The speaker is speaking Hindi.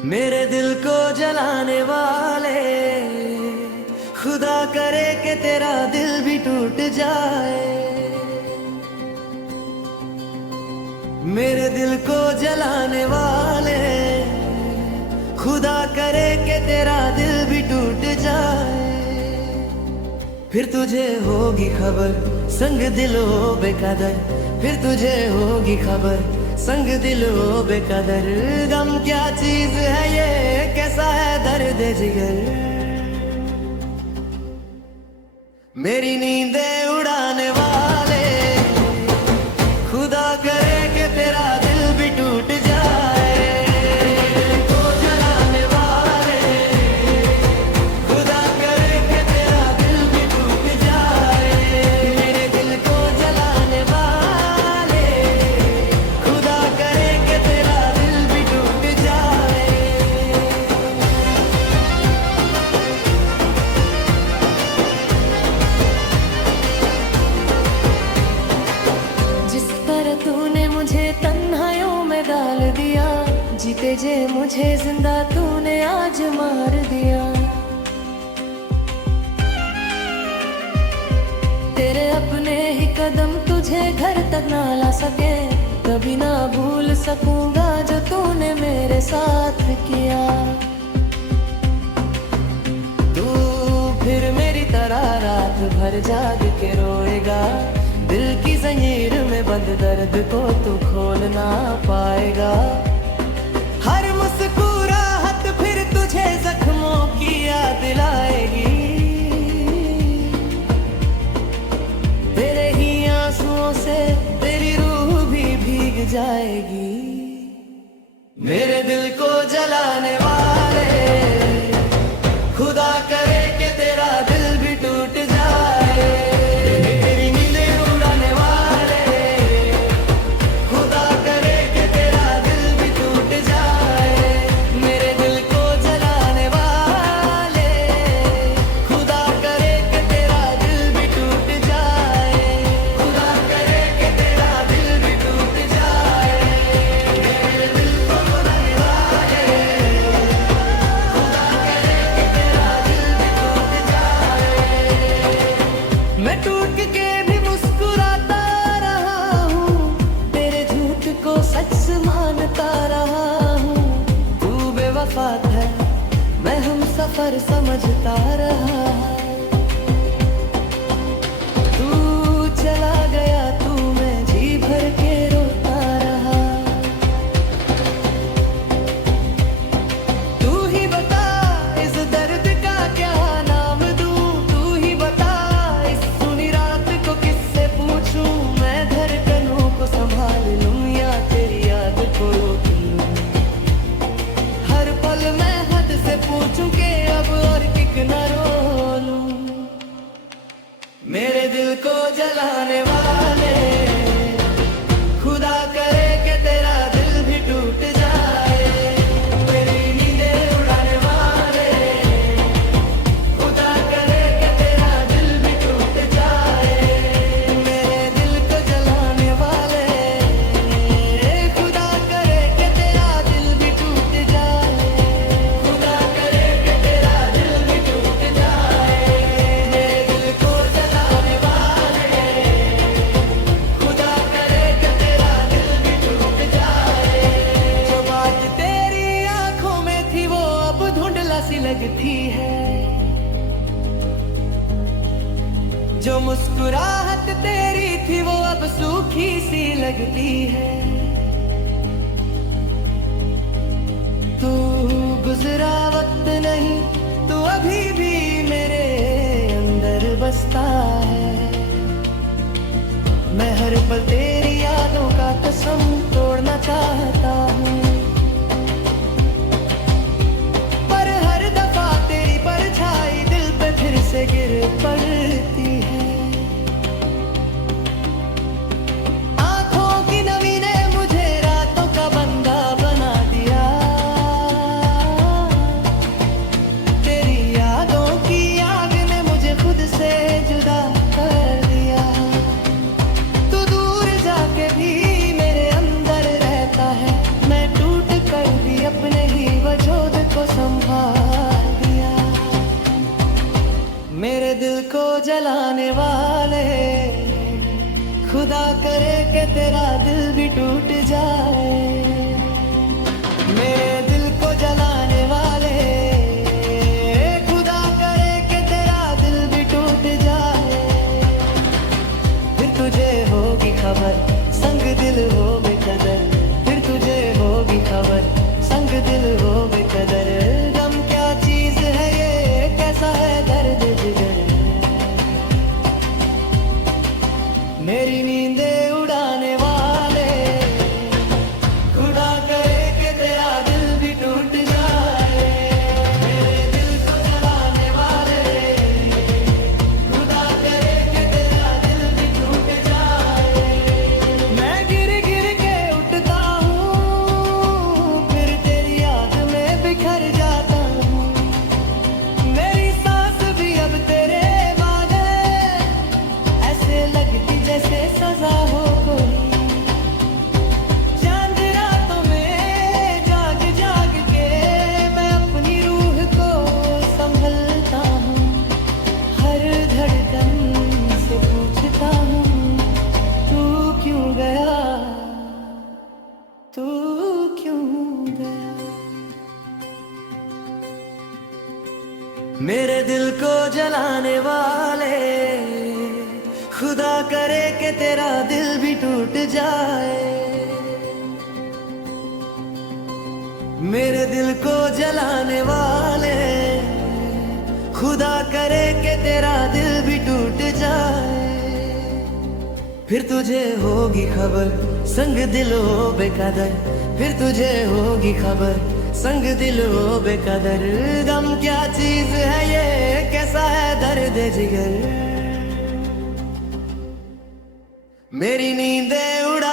मेरे दिल को जलाने वाले, खुदा करे कि तेरा दिल भी टूट जाए। मेरे दिल को जलाने वाले, खुदा करे कि तेरा दिल भी टूट जाए। फिर तुझे होगी खबर संग दिल हो बेकदर, फिर तुझे होगी खबर संग दिल हो बेकदर। गम क्या चीज है ये, कैसा है दर्द जिगर। मेरी नींदें उड़ाने वाले, खुदा करे कि तेरा दिल भी टूट जाए। दिल को जलाने वाले, खुदा करे कि तेरा दिल भी टूट जाए। मेरे दिल को जलाने वाले, खुदा करे कि तेरा दिल भी टूट जाए। जिस तरह तूने मुझे तन्हाइयों में डाल दिया, जीते जे मुझे जिंदा तूने आज मार दिया। तेरे अपने ही कदम तुझे घर तक ना ला सके, कभी ना भूल सकूंगा जो तूने मेरे साथ किया। तू फिर मेरी तरह रात भर जाग के रोएगा, दिल की जंजीर में बंद दर्द को तू खोल ना पाएगा। हर मुस्कुराहट फिर तुझे जख्मों की याद दिलाएगी, तेरे ही आंसुओं से तेरी रूह भी भीग जाएगी। मेरे दिल को जलाने वाले, खुदा करे कि तेरा दिल भी टूट जाए। तेरी नींदें उड़ाने वाले, खुदा करे कि तेरा दिल भी टूट जाए। मेरे दिल को जलाने वाले, खुदा करे कि तेरा दिल भी टूट जाए। खुदा करे कि तेरा दिल भी टूट जाए। मेरे दिल को जलाने वाले, खुदा करे कि तेरा दिल भी टूट जाए। मैं टूट के भी मुस्कुराता रहा हूँ, तेरे झूठ को सच मानता रहा हूँ। तू बेवफा था, मैं हम सफर समझता रहा। तू चला गया, तू मैं जी भर के रोता रहा। तू ही बता इस दर्द का क्या नाम दूं, तू ही बता इस सुनी रात को किससे पूछूं। मैं धड़कनों को संभाल लूं या तेरी याद को रोक लूं। हर पल मैं हद से पूछूं कि अब और कितना रो लूं। मेरे दिल को जलाने वाले, खुदा करे कि तेरा दिल भी टूट जाए। तेरी नींदें उड़ाने वाले, खुदा करे कि तेरा दिल भी टूट जाए। मेरे दिल को जलाने वाले, खुदा करे कि तेरा दिल भी टूट जाए। खुदा करे कि तेरा दिल भी टूट जाए। मेरे दिल को जलाने वाले, खुदा करे कि तेरा दिल भी टूट जाए। जो बात तेरी आंखों में थी वो अब धुंधला सी लगती है, जो मुस्कुराहट तेरी थी वो अब सूखी सी लगती है। तू गुजरा वक्त नहीं, तू अभी भी मेरे अंदर बसता है। मैं हर पल तेरी यादों का कसम तोड़ना चाहता हूँ, पर हर दफा तेरी परछाई दिल पे फिर से गिर पड़ती है। आंखों की नमी ने मुझे रातों का बंदा बना दिया, तेरी यादों की आग ने मुझे खुद से जुदा कर दिया। तू दूर तेरा दिल भी टूट जाए। मेरे दिल को जलाने वाले, खुदा करे कि तेरा दिल भी टूट जाए। फिर तुझे होगी खबर, संग दिल हो बेकदर। फिर तुझे होगी खबर, संग दिल हो बेकदर। गम क्या चीज है ये, कैसा है दर्द जिगर। मेरी नींदें उड़ाने वाले, खुदा करे कि तेरा दिल भी टूट जाए। मेरे दिल को जलाने वाले, खुदा करे कि तेरा दिल भी टूट जाए। मैं गिर गिर के उठता हूँ, फिर तेरी याद में बिखर जाता हूँ। मेरी सांस भी अब तेरे बाद है, ऐसे लगती जैसे सजा हो कोई। चांद रातों में जाग जाग के मैं अपनी रूह को संभलता हूँ। हर धड़कन से पूछता हूँ, तू क्यों गया, तू क्यों गया। मेरे दिल को जलाने वाले, खुदा करे कि तेरा दिल भी टूट जाए। मेरे दिल को जलाने वाले, खुदा करे कि तेरा दिल भी टूट जाए। फिर तुझे होगी खबर, संग दिल हो बेकदर। फिर तुझे होगी खबर, संग दिल हो बेकदर। गम क्या चीज है ये, कैसा है दर्द जिगर। मेरी नींदें उड़ा